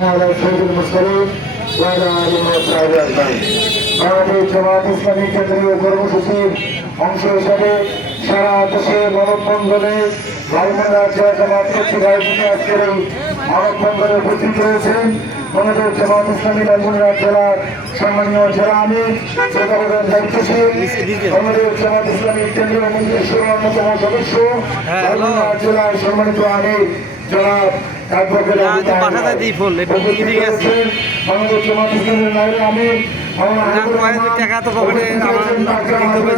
على سيد المرسلين وعلى آله وصحبه أجمعين ভারতের জামাত ইসলামী কেন্দ্রীয় কর্মসূচির অংশ হিসাবে সারা দেশে মানববন্ধনে লালমোহন জেলা জামাত কর্তৃক আয়োজিত আজকের এই মানববন্ধনে উপস্থিত রয়েছেন আমাদের জামাত ইসলামী লালমোহন জেলার সম্মানীয় জেলা আমি যোগাযোগের দায়িত্বশীল আমাদের জামাত ইসলামী কেন্দ্রীয় মন্ত্রিসভার অন্যতম সদস্য লালমোহন জেলার সম্মানিত আমি জনাব রহমান, টাকা তো পকেটে দিতে হবে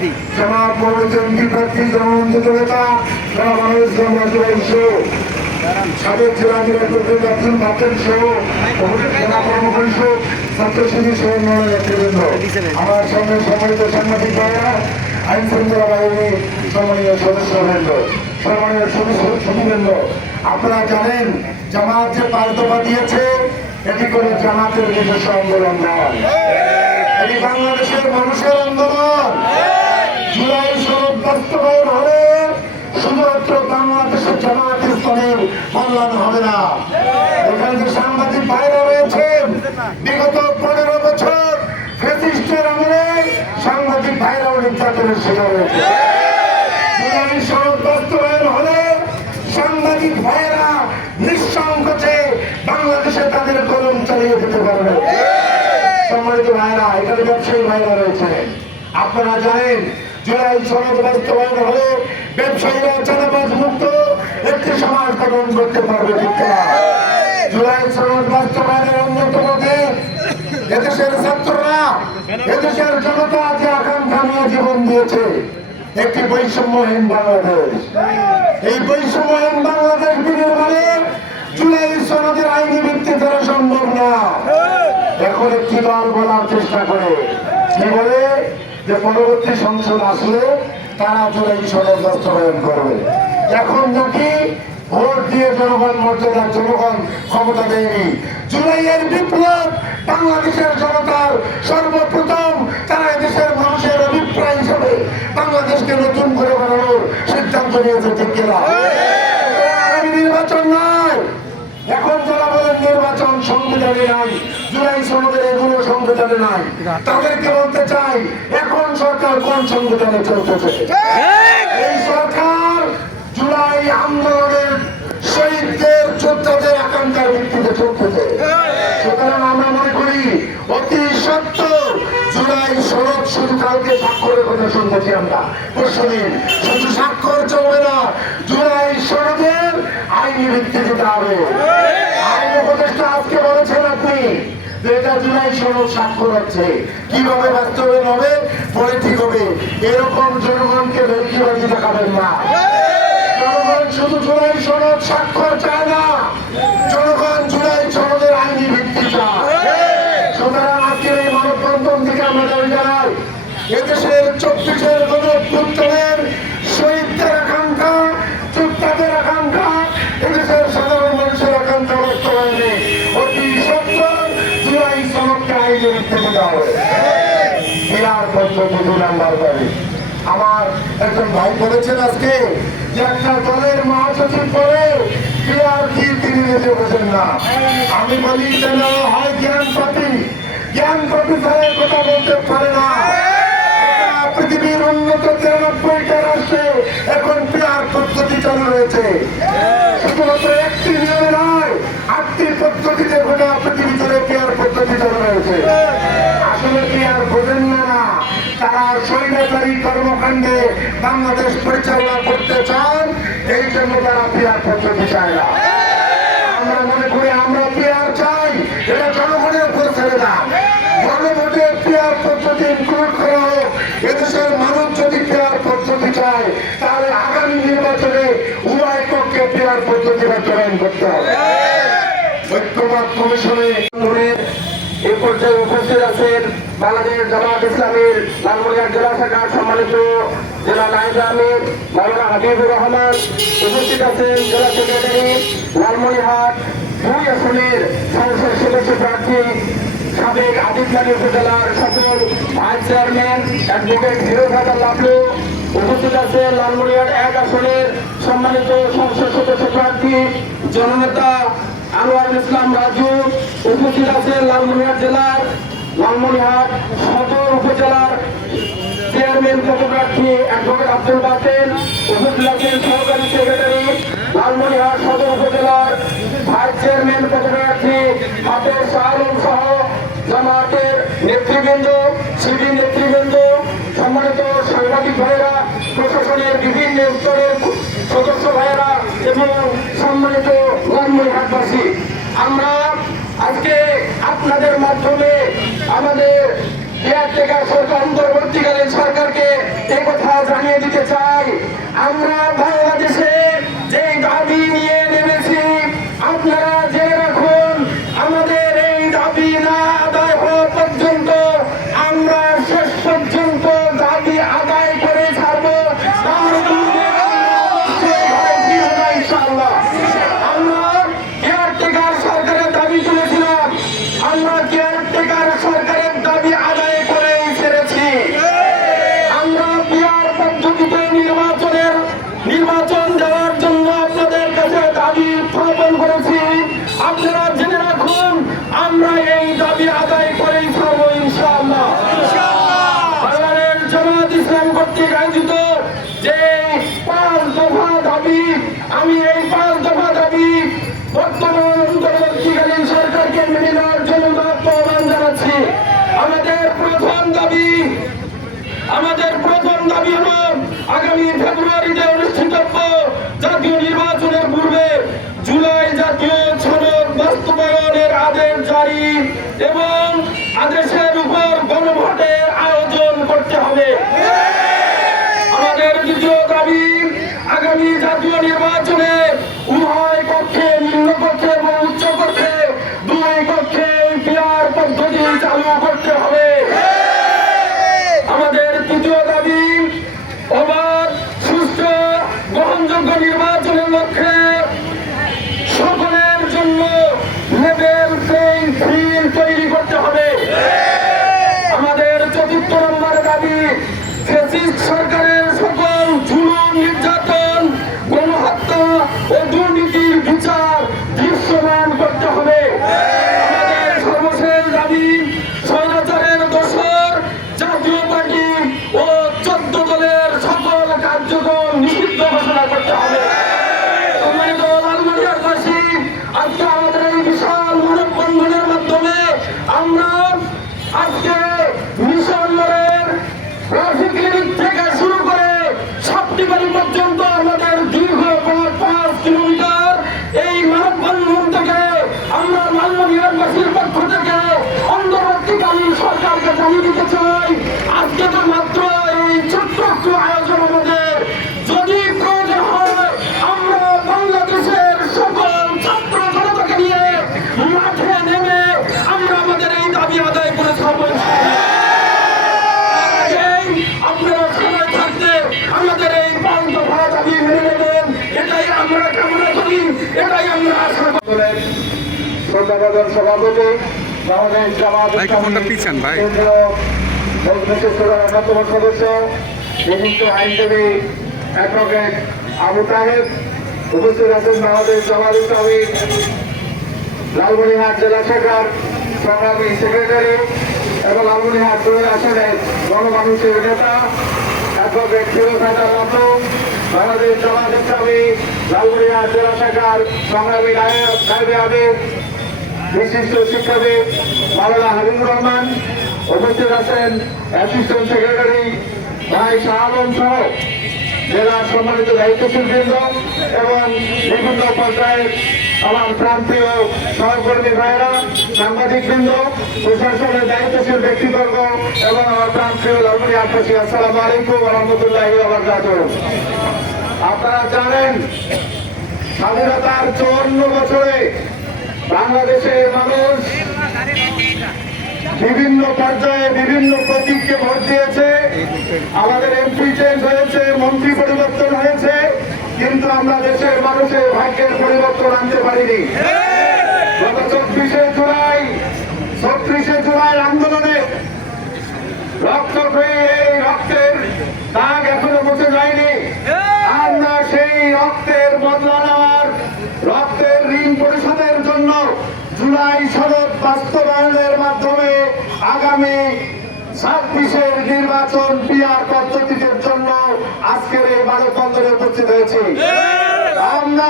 দিই। জনাব মনোরঞ্জন ত্রিপাঠী, জনমঞ্চিত নেতা, সাবেক জেলা নির্বাচন দক্ষিণ ভাবছেন সহ জেলা কর্মপরিষদ ছাত্রশ্রেণী সহ নেতৃবৃন্দ আমার সঙ্গে সম্মানিত সাংবাদিক ভাইয়েরা, আইন শৃঙ্খলা বাহিনী সম্মানীয় সদস্যবৃন্দ সম্মানীয় সদস্য সদস্যবৃন্দ আপনারা জানেন জামাত যে পাল্টপা দিয়েছে, এটি কোনো জামাতের নিজস্ব আন্দোলন নয়। এটি বাংলাদেশের মানুষের আন্দোলন জুলাই সনদ বাস্তবায়ন হলে শুধুমাত্র বাংলাদেশের জামাত ইসলামের কল্যাণ হবে না এখানে যে সাংবাদিক বাইরে রয়েছেন বিগত পনেরো বছর ফেসিস্টের আমলে সাংবাদিক ভাইরাও নির্যাতনের শিকার হয়েছে জুলাই সনদ বাস্তবায়ন হলে সাংবাদিক ভাইয়েরা নিঃসংকোচে বাংলাদেশে তাদের কলম চালিয়ে যেতে পারবে সম্মানিত ভাইরা এখানে ব্যবসায়ী ভাইরা রয়েছে আপনারা জানেন, জুলাই সনদ বাস্তবায়ন হলে ব্যবসায়ীরা চাঁদাবাজ মুক্ত একটি সমাজ গঠন করতে পারবে জুলাই সনদ বাস্তবায়নের অন্যতম এদেশের ছাত্ররা, এদেশের জনতা আকাঙ্ক্ষা নিয়ে জীবন দিয়েছে, একটি বৈষম্যহীন বাংলাদেশ। এই বৈষম্যহীন বাংলাদেশ বিনির্মাণে জুলাই সনদের আইনি ভিত্তি সম্ভব না। এখন একটি দল বলার চেষ্টা করে। কি বলে? যে পরবর্তী সংসদ আসলে তারা জুলাই সনদ বাস্তবায়ন করবে। এখন নাকি ভোট দিয়ে জনগণ মর্যাদার জনগণ ক্ষমতা দেয়নি। জুলাইয়ের বিপ্লব বাংলাদেশের জনতার সর্বপ্রথম তারা এদেশের মানুষের অভিপ্রায় হিসেবে বাংলাদেশকে নতুন করে বানানোর সিদ্ধান্ত নিয়েছে, ঠিক কিনা? নির্বাচন নয়। এখন যারা বলেন নির্বাচন সংবিধানে নাই, জুলাই সনদের সংবিধানে নাই। তাদেরকে বলতে চাই এখন সরকার কোন সংবিধানে চলতেছে? এই সরকার জুলাই আন্দোলনের শহীদদের যোদ্ধাদের আকাঙ্ক্ষার ভিত্তিতে চলতেছে। সুতরাং আমরা মনে করি অতি সত্য জুলাই শুধু কালকে স্বাক্ষরের কথা শুনতেছি আমরা। পরশুদিন শুধু স্বাক্ষর চলবে না জুলাই সনদের আইনি ভিত্তি দিতে হবে। আইন উপদেষ্টা আজকে বলেছেন আপনি। যে এটা জুলাই সনদ স্বাক্ষর হচ্ছে হবে? পরে ঠিক হবে। এরকম জনগণকে ভেলকিবাজি দেখাবেন না। জনগণ শুধু জুলাই সনদ স্বাক্ষর চায় না। জনগণ জুলাই সনদের আইনি ভিত্তি চায়। সুতরাং আজকের এই মানববন্ধন থেকে আমরা দাবি জানাই চব্বিশের গণপুত্রের একজন ভাই বলেছেন আজকে একটা দলের মহাসচিব করে তিনি নিজে না। আমি বলি যে না হয় জ্ঞান পাতি জ্ঞান কথা বলতে পারে না। রয়েছে শুধুমাত্র একটি নয়, আটটি পদ্ধতিতে পিয়ার পদ্ধতি চালু রয়েছে আসলে পিয়ার তারা স্বৈরাচারী কর্মকাণ্ডে বাংলাদেশ পরিচালনা করতে চান, এই জন্য তারা পিয়ার পদ্ধতি চায় না। আমরা মনে করি আমরা পিয়ার চাই, এটা জনগণের উপর ছেড়ে পিয়ার পদ্ধতি করা মানুষ যদি পদ্ধতি তাহলে আগামী করতে হবে। ঐক্যবাদ কমিশনে এ পর্যায়ে উপস্থিত আছেন বাংলাদেশ জামাত ইসলামের লালমনিরহাট জেলা শাখার সম্মানিত জেলা নায়েব আমির মাওলানা হাবিবুর রহমান উপস্থিত আছেন জেলা সেক্রেটারি লালমনিরহাট দুই আসনের সংসদ সদস্য প্রার্থী সাবেক আদিতলানি উপজেলার সকল ভাইস চেয়ারম্যান, অ্যাডভোকেট ফিরোজ হাজার লাভলু উপস্থিত আছেন লালমনিরহাট এক আসনের সম্মানিত সংসদ সদস্য প্রার্থী জননেতা আনোয়ারুল ইসলাম রাজু উপস্থিত আছেন লালমনিরহাট জেলার লালমনিরহাট সদর উপজেলার চেয়ারম্যান পদপ্রার্থী অ্যাডভোকেট আব্দুল বাতেন আছেন সহকারী সেক্রেটারি, লালমনিরহাট সদর উপজেলার ভাইস চেয়ারম্যান পদপ্রার্থী হাতের শাহরুম সহ জামাতের নেতৃবৃন্দ সিডি নেতৃবৃন্দ, সম্মানিত সাংবাদিক ভাইয়েরা, প্রশাসনের বিভিন্ন স্তরের সদস্য ভাইয়েরা এবং সম্মানিত লালমনিরহাটবাসী। আমরা আজকে আপনাদের মাধ্যমে আমাদের কেয়ারটেকার সরকার অন্তর্বর্তীকালীন সরকারকে এ কথা জানিয়ে দিতে চাই। আমরা বাংলাদেশে যে দাবি নিয়ে নেমেছি, আপনারা জেনে রাখুন, আমাদের এই দাবি না আদায় হওয়া পর্যন্ত আমরা শেষ পর্যন্ত দাবি আদায় করে ছাড়বো। আগামী ফেব্রুয়ারিতে অনুষ্ঠিতব্য জাতীয় নির্বাচনের পূর্বে জুলাই জাতীয় সনদ বাস্তবায়নের আদেশ জারি এবং আদেশের উপর গণভোটের আয়োজন করতে হবে। আমাদের দ্বিতীয় দাবি, আগামী জাতীয় নির্বাচনে সরকারের আজকে তো মাত্র এই ছোট্ট একটু আয়োজন আমাদের যদি প্রয়োজন হয় আমরা বাংলাদেশের সকল ছাত্র জনতাকে নিয়ে মাঠে নেমে আমরা আমাদের এই দাবি আদায় করে থাকব। আপনারা সবাই থাকতে আমাদের এই পাঁচ দফা দাবি মেনে নেবেন। এটাই আমরা কামনা করি এটাই আমরা আশা করি। সভাপতি বাংলাদেশ জামাত ভাই, করে অন্যতম সদস্য বিশিষ্ট আইনজীবী অ্যাডভোকেট আবু তাহেব উপস্থিত আছেন বাংলাদেশ জামাত ইসলামী লালমনিরহাট জেলা শাখার সংগ্রামী সেক্রেটারি এবং লালমনিরহাট দুই আসনের গণমানুষের নেতা অ্যাডভোকেট ফিরোজ হায়দার রাতু বাংলাদেশ জামাত ইসলামী লালমনিরহাট জেলা শাখার সংগ্রামী নায়ক নায়বে আবির বিশিষ্ট শিক্ষাবিদ মাওলানা হাবিবুর রহমান উপস্থিত আছেন অ্যাসিস্ট্যান্ট সেক্রেটারি ভাই শাহ আলম সহ জেলার সম্মানিত দায়িত্বশীল বৃন্দ এবং বিভিন্ন পর্যায়ের আমার প্রান্তীয় সহকর্মী ভাইয়েরা সাংবাদিক বৃন্দ প্রশাসনের দায়িত্বশীল ব্যক্তিবর্গ এবং আমার প্রান্তীয় লালমনি আটবাসী আসসালামু আলাইকুম রহমতুল্লাহ আপনারা জানেন, স্বাধীনতার চুয়ান্ন বছরে বাংলাদেশের মানুষ বিভিন্ন পর্যায়ে বিভিন্ন প্রতীককে ভোট দিয়েছে। আমাদের এমপি চেঞ্জ হয়েছে, মন্ত্রী পরিবর্তন হয়েছে, কিন্তু আমরা দেশের মানুষের ভাগ্যের পরিবর্তন আনতে পারিনি। গত চব্বিশে জুলাই, ছত্রিশে জুলাই আন্দোলনে রক্ত পেয়ে এই রক্তের দাগ এখনও মুছে যায়নি। আমরা সেই রক্তের বদলা নেওয়ার রক্তের ঋণ পরিশোধের জন্য জুলাই সনদ বাস্তবায়নের আগামী ছাব্বিশের নির্বাচন পদ্ধতির জন্য আজকের এই উপস্থিত হয়েছে। আমরা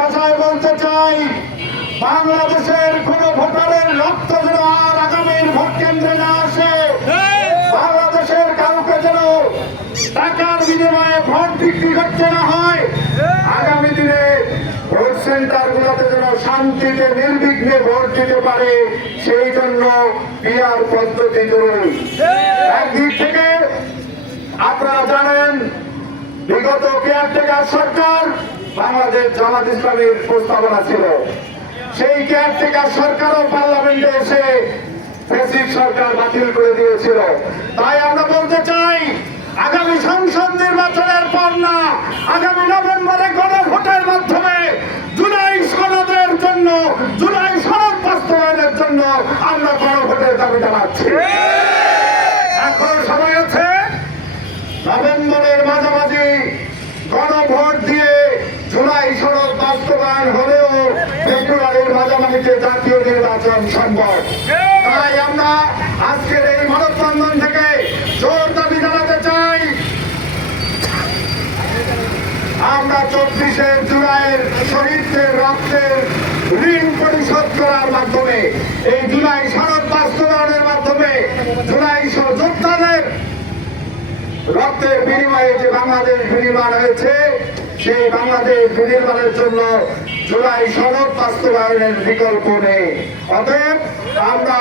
ভাষায় বলতে চাই, বাংলাদেশের কোন ভোটারের রক্ত যেন আর আগামীর ভোট কেন্দ্রে না আসে। বাংলাদেশের কাউকে যেন টাকার বিনিময়ে ভোট বিক্রি করতে না হয়। ভোট যেন শান্তিতে, নির্বিঘ্নে ভোট দিতে পারে, সেই জন্য বিয়ার পদ্ধতি জরুরি একদিক থেকে আপনারা জানেন, বিগত কেয়ারটেকার সরকার বাংলাদেশ জামাত ইসলামের প্রস্তাবনা ছিল। সেই কেয়ারটেকার সরকারও পার্লামেন্টে এসে ফেসিক সরকার বাতিল করে দিয়েছিল। তাই আমরা বলতে চাই, আগামী সংসদ নির্বাচনের পর না, আগামী নভেম্বরে গণভোটের মাধ্যমে জন্য, জুলাই সনদ বাস্তবায়নের জন্য আমরা গণভোটের দাবি জানাচ্ছি। এখন সময় আছে। নভেম্বরের মাঝামাঝি গণভোট দিয়ে জুলাই সনদ বাস্তবায়ন হলেও ফেব্রুয়ারির মাঝামাঝিতে জাতীয় নির্বাচন সম্ভব। তাই আমরা আজকের এই মানববন্ধন থেকে জোর দাবি জানাতে চাই। আমরা চব্বিশে জুলাইয়ের শহীদদের রক্তের ঋণ পরিশোধ করার মাধ্যমে, এই জুলাই সনদ বাস্তবায়নের মাধ্যমে, জুলাই যোদ্ধাদের রক্তের বিনিময়ে যে বাংলাদেশ বিনির্মাণ হয়েছে, সেই বাংলাদেশ বিনির্মাণের জন্য জুলাই সনদ বাস্তবায়নের বিকল্প নেই। অতএব আমরা